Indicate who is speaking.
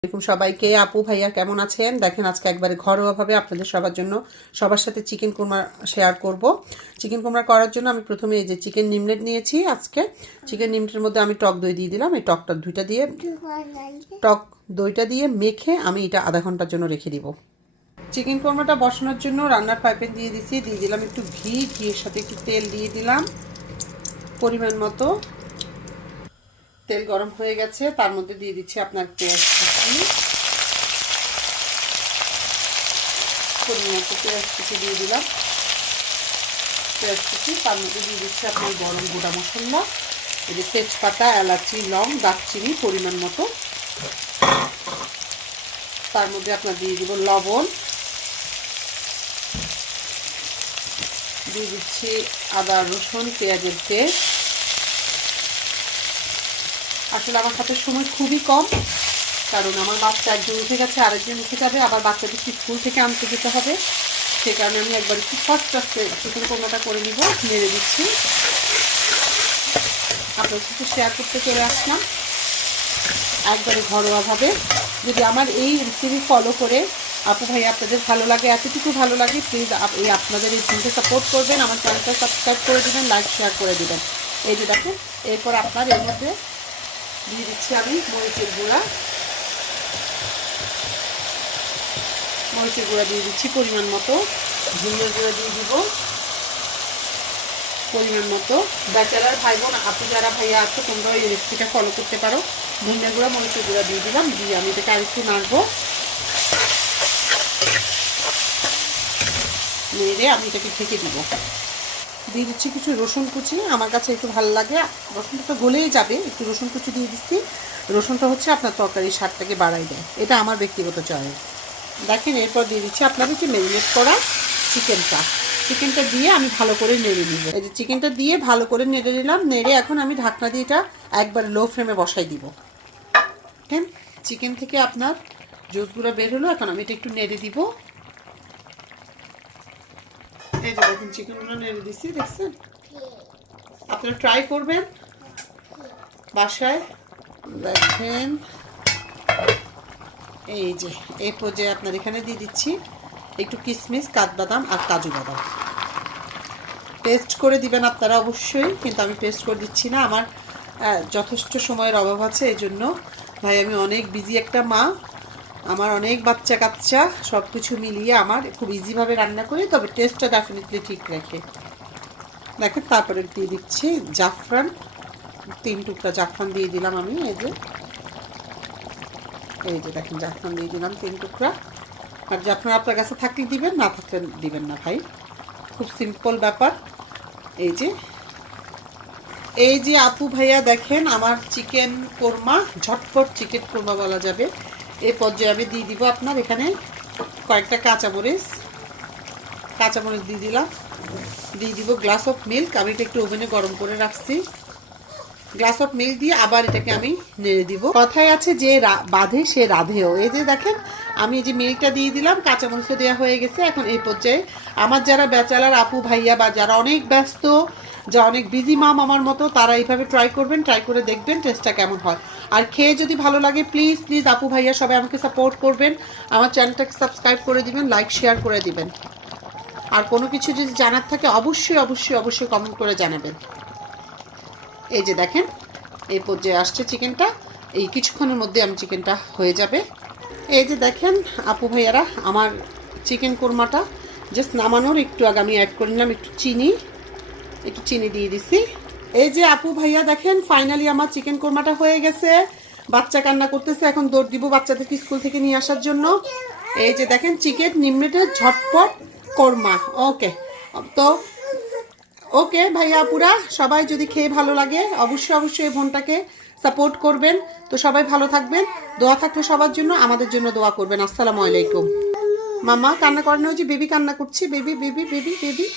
Speaker 1: আসসালামাইকুম সবাইকে। আপু, ভাইয়া কেমন আছেন? দেখেন, আজকে একবারে ঘরোয়াভাবে আপনাদের সবার জন্য সবার সাথে চিকেন কুরমা শেয়ার করব। চিকেন কুরমা করার জন্য আমি প্রথমে এই যে চিকেন নিমলেট নিয়েছি আজকে। চিকেন নিমলেটের মধ্যে আমি টক দই দিয়ে দিলাম। এই টকটা দুইটা দিয়ে টক দইটা দিয়ে মেখে আমি এটা আধা ঘণ্টার জন্য রেখে দিব। চিকেন কোরমাটা বসানোর জন্য রান্নার পাইপেন দিয়ে দিছি। দিয়ে দিলাম একটু ঘি। ঘিয়ের সাথে একটু তেল দিয়ে দিলাম। পরিমাণ মতো। তেল গরম হয়ে গেছে, তার মধ্যে দিয়ে দিচ্ছি আপনার পেঁয়াজ কুচি। পরিমাণ পেঁয়াজ কুচি দিয়ে দিলাম। পেঁয়াজ কুচি, তার মধ্যে দিয়ে দিচ্ছি আপনার গরম গোটা মশলা। এই যে তেজপাতা, এলাচি, লং, দারচিনি পরিমাণ মতো। তার মধ্যে আপনার দিয়ে দিব লবণ। দিয়ে দিচ্ছি আদা, রসুন, পেঁয়াজের পেস্ট। আসলে আমার হাতে সময় খুবই কম, কারণ আমার বাচ্চা একজন উঠে গেছে, আরেকজন উঠে যাবে, আবার বাচ্চাদেরকে স্কুল থেকে আনতে যেতে হবে, সে কারণে আমি একবার একটু ফার্স্ট ফার্স্টে চিকেন কোরমাটা করে নিব নেড়ে দিচ্ছি। আপনার সাথে শেয়ার করতে চলে আসলাম। একবারে ঘরোয়াভাবে, যদি আমার এই রেসিপি ফলো করে, আপু ভাই আপনাদের ভালো লাগে, এতটুকু ভালো লাগে প্লিজ এই আপনাদের এই চ্যানেলকে সাপোর্ট করবেন, আমার চ্যানেলটা সাবস্ক্রাইব করে দেবেন লাইক শেয়ার করে দেবেন। এই যে দেখেন, এরপর আপনার এর মধ্যে দিয়ে দিচ্ছি আমি মরিচের গুঁড়া। মরিচের গুঁড়া দিয়ে দিচ্ছি পরিমাণ মতো। ঝিঙ্গের গুঁড়া দিয়ে দিব পরিমাণ মতো। ব্যাচেলার ভাই বোন আপনি যারা ভাইয়া আছো তোমরা এই রেসিপিটা ফলো করতে পারো। ধনিয়া গুঁড়া, মরিচের গুঁড়া দিয়ে দিলাম, দিয়ে আমি এটাকে আরেকটু নাড়বো। নেড়ে আমি এটাকে ঢেকে দিব। দিয়ে দিচ্ছি কিছু রসুন কুচি। আমার কাছে একটু ভালো লাগে। রসুনটা তো গলেই যাবে। একটু রসুন কুচি দিয়ে দিচ্ছি। রসুনটা হচ্ছে আপনার তরকারির স্বাদটাকে বাড়াই দেয়। এটা আমার ব্যক্তিগত চয়েস। দেখেন, এরপর দিয়ে দিচ্ছি আপনাদের যে ম্যারিনেট করা চিকেনটা। চিকেনটা দিয়ে আমি ভালো করে নেড়ে নিব। এই যে চিকেনটা দিয়ে ভালো করে নেড়ে নিলাম। নেড়ে এখন আমি ঢাকনা দিয়ে এটা একবার লো ফ্লেমে বসাই দিব। দেখেন, চিকেন থেকে আপনার জুসগুলো বের হলো। এখন আমি এটা একটু নেড়ে দিব। যে দেখেন চিকেনগুলো নেড়ে দিচ্ছি দেখছেন? আপনারা ট্রাই করবেন? বাসায় দেখেন। এই যে, এই পর্যায়ে আপনার এখানে দিয়ে দিচ্ছি একটু কিশমিশ কাঠবাদাম আর কাজু বাদাম। পেস্ট করে দিবেন আপনারা অবশ্যই, কিন্তু আমি পেস্ট করে দিচ্ছি না। আমার যথেষ্ট সময়ের অভাব আছে এই জন্য ভাই, আমি অনেক বিজি একটা মা। আমার অনেক বাচ্চা কাচ্চা সব কিছু মিলিয়ে আমার খুব ইজিভাবে রান্না করি, তবে টেস্টটা ডেফিনেটলি ঠিক রাখে। দেখেন তারপরে দিয়ে দিচ্ছি জাফরান। তিন টুকরা জাফরান দিয়ে দিলাম আমি, এই যে। এই যে দেখেন, জাফরান দিয়ে দিলাম তিন টুকরা। আর জাফরান আপনার কাছে থাকলে দিবেন, না থাকলে দিবেন না ভাই। খুব সিম্পল ব্যাপার। এই যে। এই যে আপু ভাইয়া দেখেন, আমার চিকেন কোরমা, ঝটপট চিকেন কোরমা বলা যাবে। এই পর্যায়ে আমি দিয়ে দিব আপনার এখানে কয়েকটা কাঁচা মরিশ কাঁচা মরিচ দিয়ে দিলাম। দিয়ে দিব গ্লাস অফ মিল্ক আমি এটা একটু ওভেনে গরম করে রাখছি। গ্লাস অফ মিল্ক দিয়ে আবার এটাকে আমি নেড়ে দিব। কথায় আছে যে বাঁধে সে রাধেও। এই যে দেখেন, আমি এই যে মিল্কটা দিয়ে দিলাম কাঁচামরিচও দেওয়া হয়ে গেছে, এখন এই পর্যায়ে আমার যারা বেচালার আপু, ভাইয়া বা যারা অনেক ব্যস্ত যা অনেক বিজি মাম আমার মতো, তারা এইভাবে ট্রাই করবেন ট্রাই করে দেখবেন টেস্টটা কেমন হয়। আর খেয়ে যদি ভালো লাগে প্লিজ প্লিজ আপু, ভাইয়া সবাই আমাকে সাপোর্ট করবেন। আমার চ্যানেলটাকে সাবস্ক্রাইব করে দিবেন লাইক শেয়ার করে দিবেন। আর কোনো কিছু যদি জানার থাকে, অবশ্যই অবশ্যই অবশ্যই কমেন্ট করে জানাবেন। এই যে দেখেন, এই পর্যায়ে আসছে চিকেনটা। এই কিছুক্ষণের মধ্যে আমি চিকেনটা হয়ে যাবে। এই যে দেখেন, আপু ভাইয়ারা, আমার চিকেন কোরমাটা জাস্ট নামানোর একটু আগে আমি অ্যাড করে নিলাম একটু চিনি। একটু চিনি দিয়ে দিছি। এই যে আপু ভাইয়া দেখেন ফাইনালি আমার চিকেন কোরমাটা হয়ে গেছে। বাচ্চা কান্না করতেছে, এখন দৌড় দিব বাচ্চাদেরকে স্কুল থেকে নিয়ে আসার জন্য। এই যে দেখেন, চিকেন নিমড়েটের ঝটপট কোরমা। ওকে তো ওকে ভাইয়া আপুরা, সবাই যদি খেয়ে ভালো লাগে, অবশ্যই অবশ্যই বোনটাকে সাপোর্ট করবেন। তো সবাই ভালো থাকবেন। দোয়া থাকলে সবার জন্য, আমাদের জন্য দোয়া করবেন। আসসালামু আলাইকুম। মামা কান্না করেন যে, বেবি কান্না করছি। Baby baby baby baby.